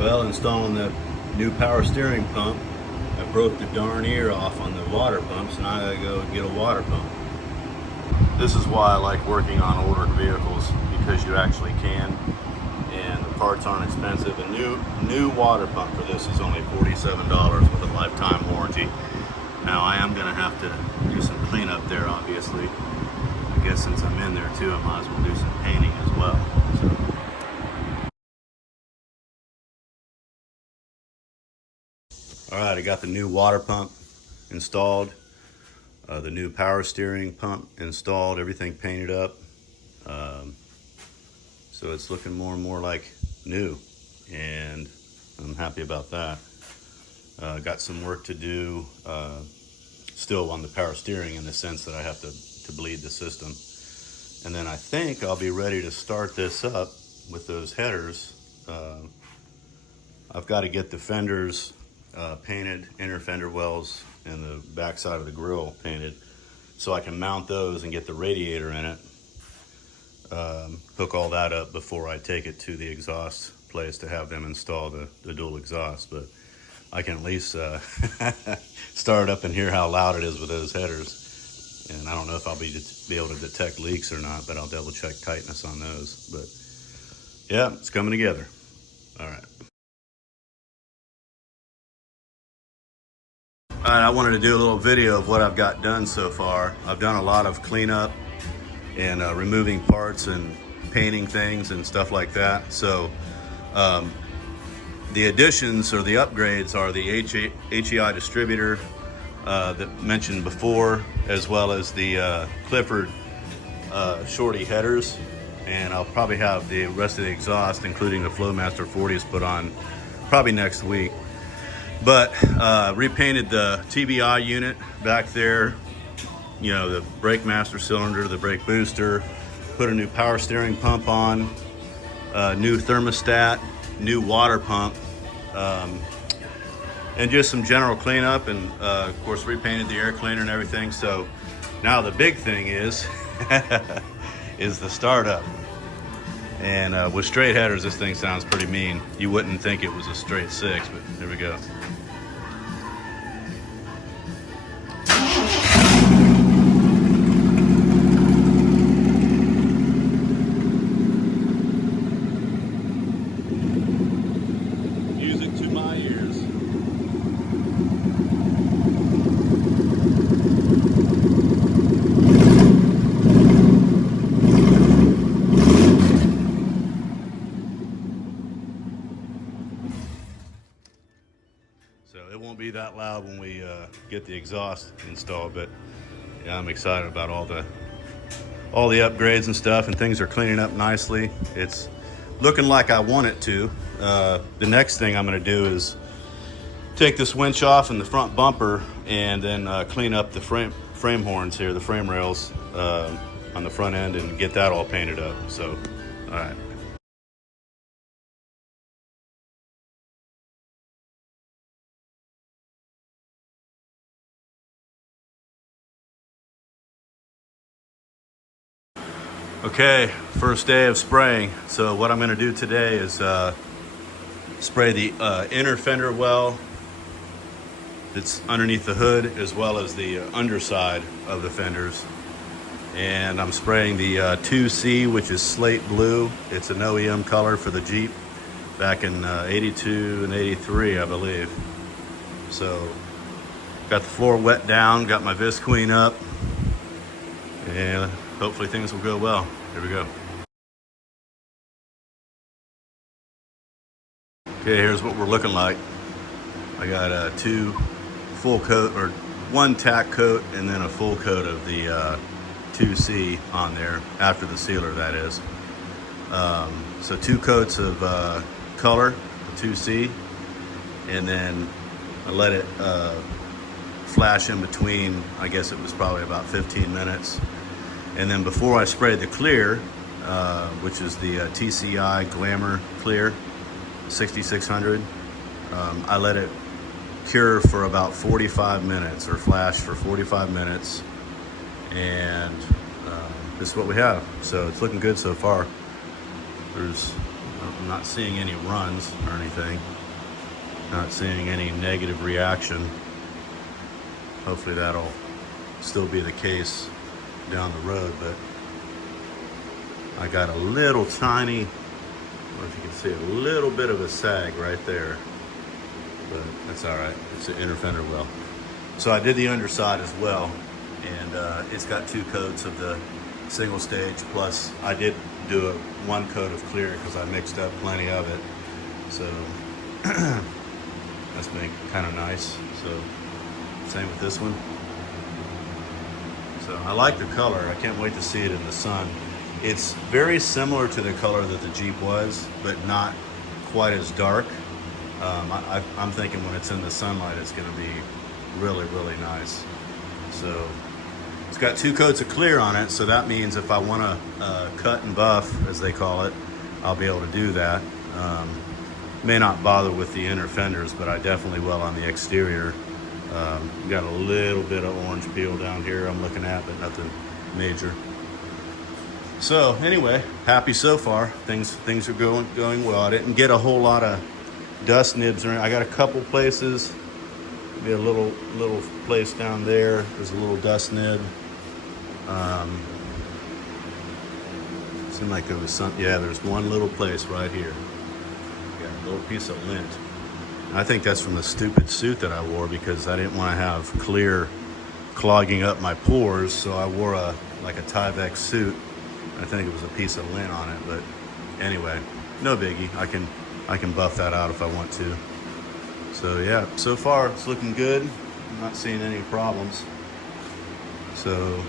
Well, installing the new power steering pump, I broke the darn ear off on the water pump, so now I gotta go get a water pump. This is why I like working on older vehicles, because you actually can, and the parts aren't expensive. A new water pump for this is only $47 with a lifetime warranty. Now I am gonna have to do some cleanup there, obviously. I guess since I'm in there too, I might as well do some painting as well. So. All right, I got the new water pump installed, the new power steering pump installed, everything painted up. So it's looking more and more like new, and I'm happy about that. Got some work to do still on the power steering, in the sense that I have to bleed the system. And then I think I'll be ready to start this up with those headers. I've got to get the fenders painted, inner fender wells and the back side of the grill painted, so I can mount those and get the radiator in it. Hook all that up before I take it to the exhaust place to have them install the dual exhaust. But I can at least start it up and hear how loud it is with those headers. And I don't know if I'll be able to detect leaks or not, but I'll double check tightness on those. But yeah, it's coming together. All right. All right, I wanted to do a little video of what I've got done so far. I've done a lot of cleanup and removing parts and painting things and stuff like that. So the additions or the upgrades are the HEI distributor that mentioned before, as well as the Clifford shorty headers. And I'll probably have the rest of the exhaust, including the Flowmaster 40s, put on probably next week. But repainted the TBI unit back there, you know, the brake master cylinder, the brake booster, put a new power steering pump on, new thermostat, new water pump, and just some general cleanup, and of course repainted the air cleaner and everything. So now the big thing is is the startup. And with straight headers, this thing sounds pretty mean. You wouldn't think it was a straight six, but there we go. Music to my ears. So it won't be that loud when we get the exhaust installed, but yeah, I'm excited about all the upgrades and stuff, and things are cleaning up nicely. It's looking like I want it to. The next thing I'm going to do is take this winch off and the front bumper, and then clean up the frame horns here, the frame rails on the front end, and get that all painted up. So, all right. Okay, first day of spraying. So what I'm going to do today is spray the inner fender well that's underneath the hood, as well as the underside of the fenders. And I'm spraying the 2C, which is slate blue. It's an OEM color for the Jeep back in 82 and 83, I believe. So got the floor wet down, got my Visqueen up, and hopefully things will go well. Here we go. Okay, here's what we're looking like. I got two full coat, or one tack coat, and then a full coat of the 2C on there, after the sealer, that is. So 2 coats of color, 2C, and then I let it flash in between. I guess it was probably about 15 minutes. And then before I sprayed the clear, which is the TCI Glamour Clear 6600, I let it cure for about 45 minutes, or flash for 45 minutes. And this is what we have. So it's looking good so far. There's I'm not seeing any runs or anything. Not seeing any negative reaction. Hopefully that'll still be the case down the road, but I got a little tiny, or if you can see, a little bit of a sag right there, but that's all right. It's an inner fender well. So I did the underside as well, and it's got 2 coats of the single stage, plus I did do a 1 coat of clear because I mixed up plenty of it. So that's been kind of nice. So same with this one. So I like the color. I can't wait to see it in the sun. It's very similar to the color that the Jeep was, but not quite as dark. I'm thinking when it's in the sunlight, it's going to be really, really nice. So it's got 2 coats of clear on it, so that means if I want to cut and buff, as they call it, I'll be able to do that. May not bother with the inner fenders, but I definitely will on the exterior. Got a little bit of orange peel down here I'm looking at, but nothing major. So anyway, happy so far. Things are going well. I didn't get a whole lot of dust nibs or anything. I got a couple places. Maybe a little place down there. There's a little dust nib. Seemed like there was some. Yeah, there's one little place right here. Got a little piece of lint. I think that's from the stupid suit that I wore because I didn't want to have clear clogging up my pores, so I wore like a Tyvek suit. I think it was a piece of lint on it, but anyway, no biggie. I can buff that out if I want to. So yeah, so far it's looking good. I'm not seeing any problems. So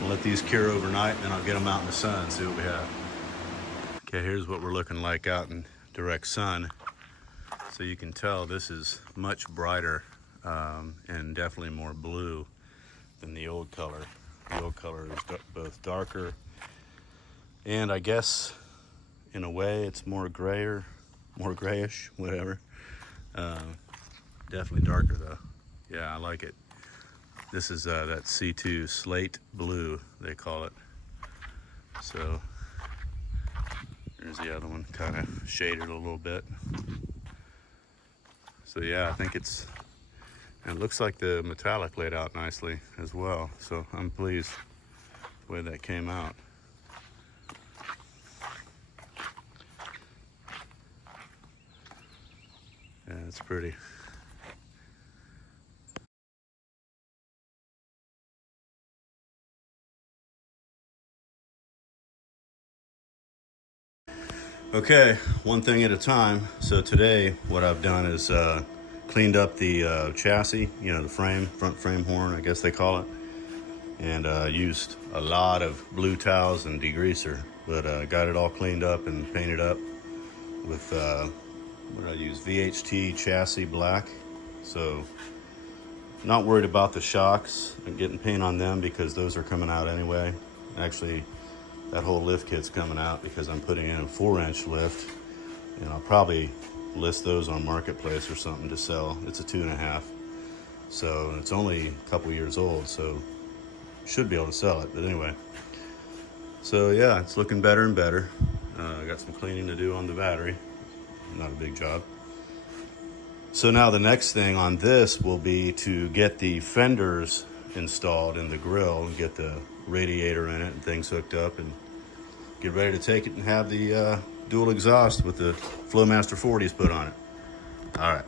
I'll let these cure overnight, and then I'll get them out in the sun and see what we have. Okay, here's what we're looking like out in direct sun. So you can tell this is much brighter and definitely more blue than the old color. The old color is both darker and I guess in a way it's more grayish, whatever. Definitely darker though. Yeah, I like it. This is that C2 slate blue, they call it. So there's the other one, kind of shaded a little bit. So yeah, I think it looks like the metallic laid out nicely as well. So I'm pleased the way that came out. Yeah, it's pretty. Okay, one thing at a time. So today what I've done is cleaned up the chassis, you know, the frame, front frame horn, I guess they call it, and used a lot of blue towels and degreaser, but got it all cleaned up and painted up with, what did I use? VHT chassis black. So not worried about the shocks and getting paint on them because those are coming out anyway. Actually, that whole lift kit's coming out because I'm putting in a 4-inch lift, and I'll probably list those on Marketplace or something to sell. It's a 2.5, so it's only a couple years old, so should be able to sell it. But anyway, so yeah, it's looking better and better. I got some cleaning to do on the battery, not a big job. So now the next thing on this will be to get the fenders installed in the grill and get the radiator in it and things hooked up and get ready to take it and have the dual exhaust with the Flowmaster 40s put on it. All right.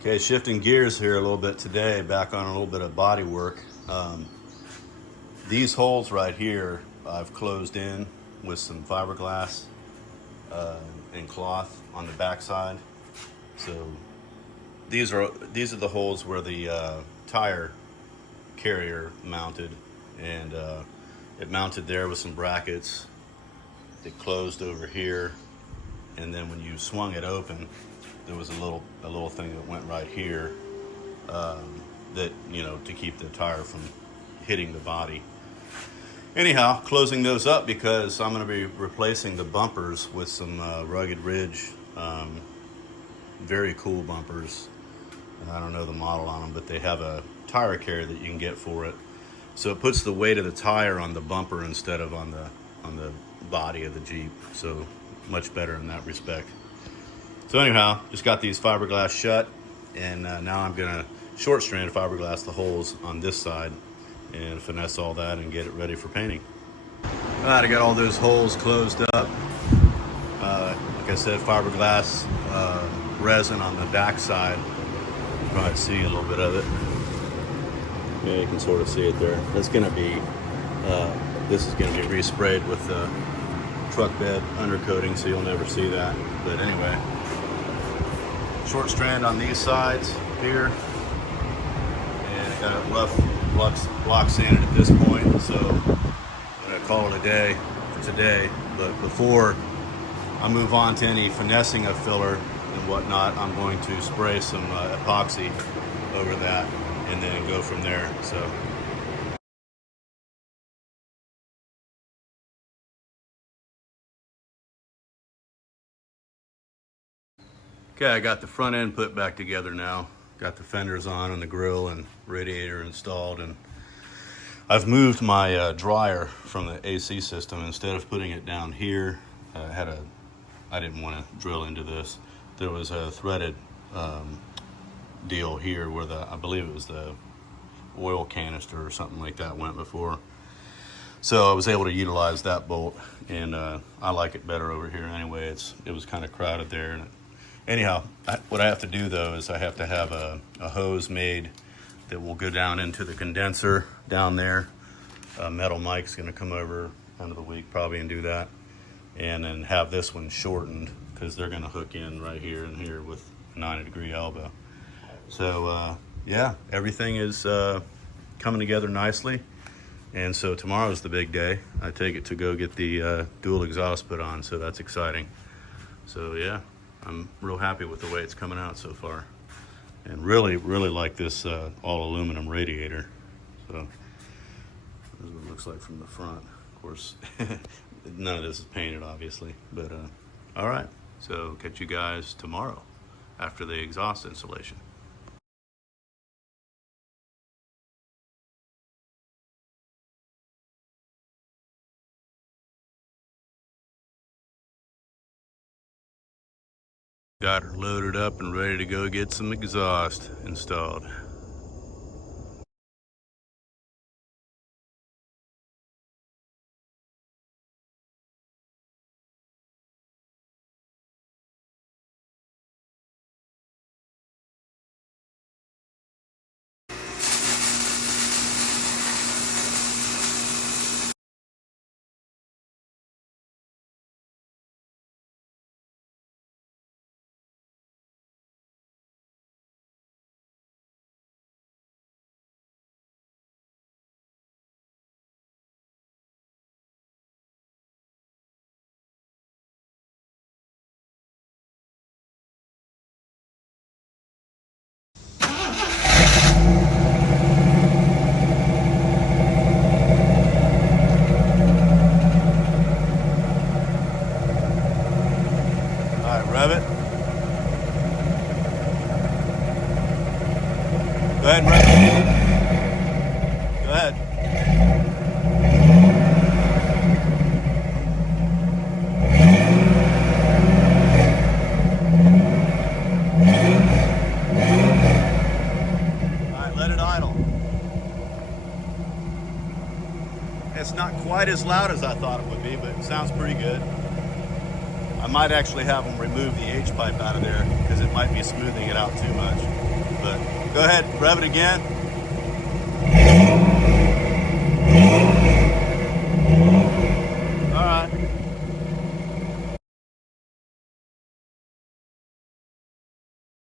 Okay, shifting gears here a little bit today, back on a little bit of body work. These holes right here I've closed in with some fiberglass and cloth on the backside. So these are the holes where the tire carrier mounted, and it mounted there with some brackets. It closed over here, and then when you swung it open, there was a little thing that went right here that, you know, to keep the tire from hitting the body. Anyhow, closing those up because I'm going to be replacing the bumpers with some Rugged Ridge very cool bumpers. I don't know the model on them, but they have a tire carrier that you can get for it. So it puts the weight of the tire on the bumper instead of on the body of the Jeep. So much better in that respect. So anyhow, just got these fiberglass shut, and now I'm gonna short strand fiberglass the holes on this side and finesse all that and get it ready for painting. All right, I got all those holes closed up. Like I said, fiberglass resin on the back side. You can probably see a little bit of it. Yeah, you can sort of see it there. That's gonna be, this is gonna be resprayed with the truck bed undercoating, so you'll never see that. But anyway, short strand on these sides here, and I got it rough block sanded at this point, so I'm gonna call it a day for today. But before I move on to any finessing of filler and whatnot, I'm going to spray some epoxy over that and then go from there. So okay, I got the front end put back together now. Got the fenders on and the grill and radiator installed, and I've moved my dryer from the AC system. Instead of putting it down here, I didn't want to drill into this. There was a threaded deal here where I believe it was the oil canister or something like that went before. So I was able to utilize that bolt, and I like it better over here anyway. It was kind of crowded there. And anyhow, what I have to do though is I have to have a hose made that will go down into the condenser down there. Metal Mike's gonna come over end of the week probably and do that. And then have this one shortened because they're gonna hook in right here and here with a 90-degree elbow. So yeah, everything is coming together nicely. And so tomorrow's the big day. I take it to go get the dual exhaust put on, so that's exciting. So yeah, I'm real happy with the way it's coming out so far. And really like this all aluminum radiator. So this is what it looks like from the front. Of course, none of this is painted obviously, but all right. So catch you guys tomorrow after the exhaust installation. Got her loaded up and ready to go get some exhaust installed. Rev it. Go ahead and rev it. Go ahead. All right, let it idle. It's not quite as loud as I thought it would be, but it sounds pretty good. I might actually have them remove the H-pipe out of there because it might be smoothing it out too much. But go ahead, rev it again.